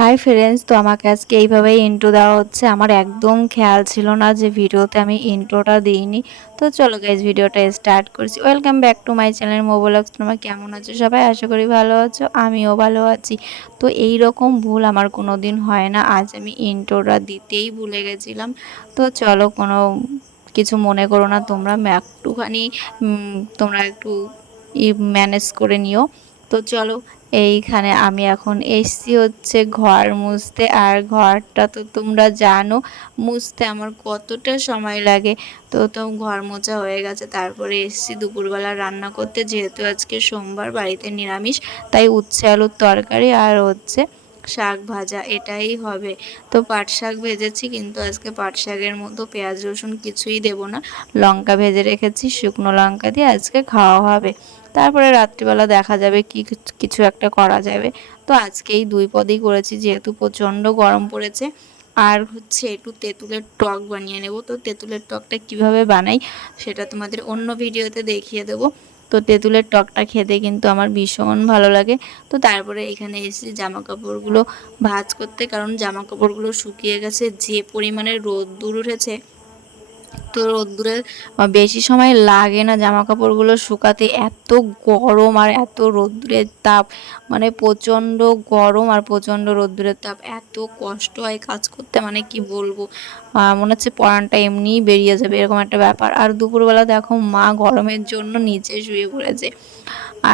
Hi friends, তো আমাকে আজকে এইভাবেই ইন্ট্রো দেওয়া হচ্ছে। আমার একদম খেয়াল ছিল না যে ভিডিওতে আমি ইন্ট্রোটা দিইনি। তো চলো গাইজ, ভিডিওটা স্টার্ট করছি। Welcome back to my channel Mobilex. তোমরা কেমন আছো সবাই? আশা করি ভালো আছো, আমিও ভালো আছি। তো এই রকম ভুল আমার কোনো দিন হয় না, আজ আমি ইন্ট্রোটা দিতেই ভুলে গেছিলাম। তো চলো, কোনো কিছু মনে করো না তোমরা, একটুখানি তোমরা একটু ম্যানেজ করে নিও। তো চলো, এইখানে আমি এখন এসছি হচ্ছে ঘর মুছতে। আর ঘরটা তো তোমরা জানো মুছতে আমার কতটা সময় লাগে। তো ঘর মোছা হয়ে গেছে, তারপরে এসছি দুপুরবেলা রান্না করতে। যেহেতু আজকে সোমবার, বাড়িতে নিরামিষ, তাই উচ্ছে আলুর তরকারি আর হচ্ছে শাক ভাজা, এটাই হবে। তো পাট শাক ভেজেছি, কিন্তু আজকে পাট শাকের মতো পেঁয়াজ রসুন কিছুই দেব না, লঙ্কা ভেজে রেখেছি, শুকনো লঙ্কা দিয়ে আজকে খাওয়া হবে। তারপরে রাত্রিবেলা দেখা যাবে কি কিছু একটা করা যাবে। তো আজকে এই দুই পদেই করেছি, যেহেতু প্রচণ্ড গরম পড়েছে। আর হচ্ছে একটু তেঁতুলের টক বানিয়ে নেব। তো তেঁতুলের টকটা কিভাবে বানাই সেটা তোমাদের অন্য ভিডিওতে দেখিয়ে দেবো। তো তেঁতুলের টকটা খেতে কিন্তু আমার ভীষণ ভালো লাগে। তো তারপরে এখানে এসে জামা কাপড়গুলো ভাঁজ করতে, কারণ জামা কাপড়গুলো শুকিয়ে গেছে, যে পরিমাণে রোদ্দুর উঠেছে। তো রোদ্দুরে বেশি সময় লাগে না জামা কাপড়গুলো শুকাতে, এত গরম আর এত রোদ্দুরের তাপ, মানে প্রচণ্ড গরম আর প্রচণ্ড রোদ্দুরের তাপ, এত কষ্ট হয় কাজ করতে, মানে কি বলবো। মনে হচ্ছে পরানটা এমনিই বেরিয়ে যাবে, এরকম একটা ব্যাপার। আর দুপুরবেলা দেখো মা গরমের জন্য নিচে শুয়ে পড়েছে।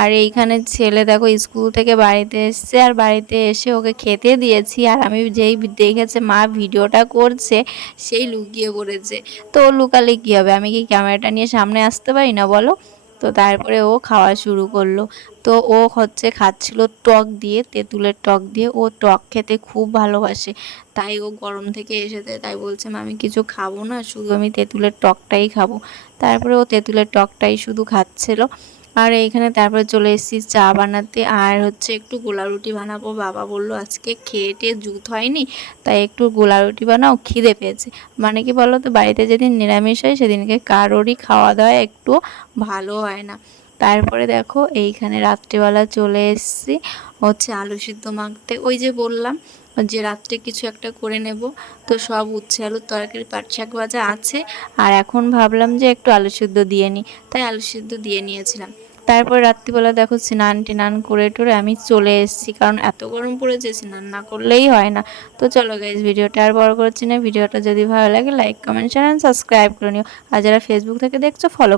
আর এইখানে ছেলে দেখো স্কুল থেকে বাড়িতে এসছে, আর বাড়িতে এসে ওকে খেতে দিয়েছি, আর আমি যেই দেখেছে মা ভিডিওটা করছে, সেই লুকিয়ে পড়েছে। তো ও লুকালে কী হবে, আমি কি ক্যামেরাটা নিয়ে সামনে আসতে পারি না বলো? তো তারপরে ও খাওয়া শুরু করলো। তো ও হচ্ছে খাচ্ছিল টক দিয়ে, তেঁতুলের টক দিয়ে। ও টক খেতে খুব ভালোবাসে, তাই ও গরম থেকে এসেছে, তাই বলছে মা আমি কিছু খাবো না, শুধু আমি তেঁতুলের টকটাই খাবো। তারপরে ও তেঁতুলের টকটাই শুধু খাচ্ছিল। আর এইখানে তারপরে চলে এসেছি চা বানাতে, আর হচ্ছে একটু গোলা রুটি বানাবো। বাবা বললো আজকে খেয়ে টেয়ে জুত হয়নি, তাই একটু গোলা রুটি বানাও, খিদে পেয়েছে। মানে কি বলো তো, বাড়িতে যেদিন নিরামিষ হয় সেদিনকে কারোরই খাওয়া দাওয়া একটু ভালো হয় না। তারপরে দেখো এইখানে রাত্রিবেলা চলে এসেছি হচ্ছে আলু সিদ্ধ মাখতে। ওই যে বললাম যে রাত্রে কিছু একটা করে নেব। তো সব উচ্ছে আলুর তরকারি, পাট শাক ভাজা আছে, আর এখন ভাবলাম যে একটু আলু সিদ্ধ দিয়ে নিই, তাই আলু সিদ্ধ দিয়ে নিয়েছিলাম। তারপর রাত্রিবেলা দেখো স্নান টিনান করে টোরে আমি চলে এসেছি, কারণ এত গরম পড়েছে, স্নান না করলেই হয় না। তো চলো গাইজ, ভিডিওটা আর বড় করছি না। ভিডিওটা যদি ভালো লাগে লাইক কমেন্ট শেয়ার সাবস্ক্রাইব করে নিও। আর যারা ফেসবুক থেকে দেখছো ফলো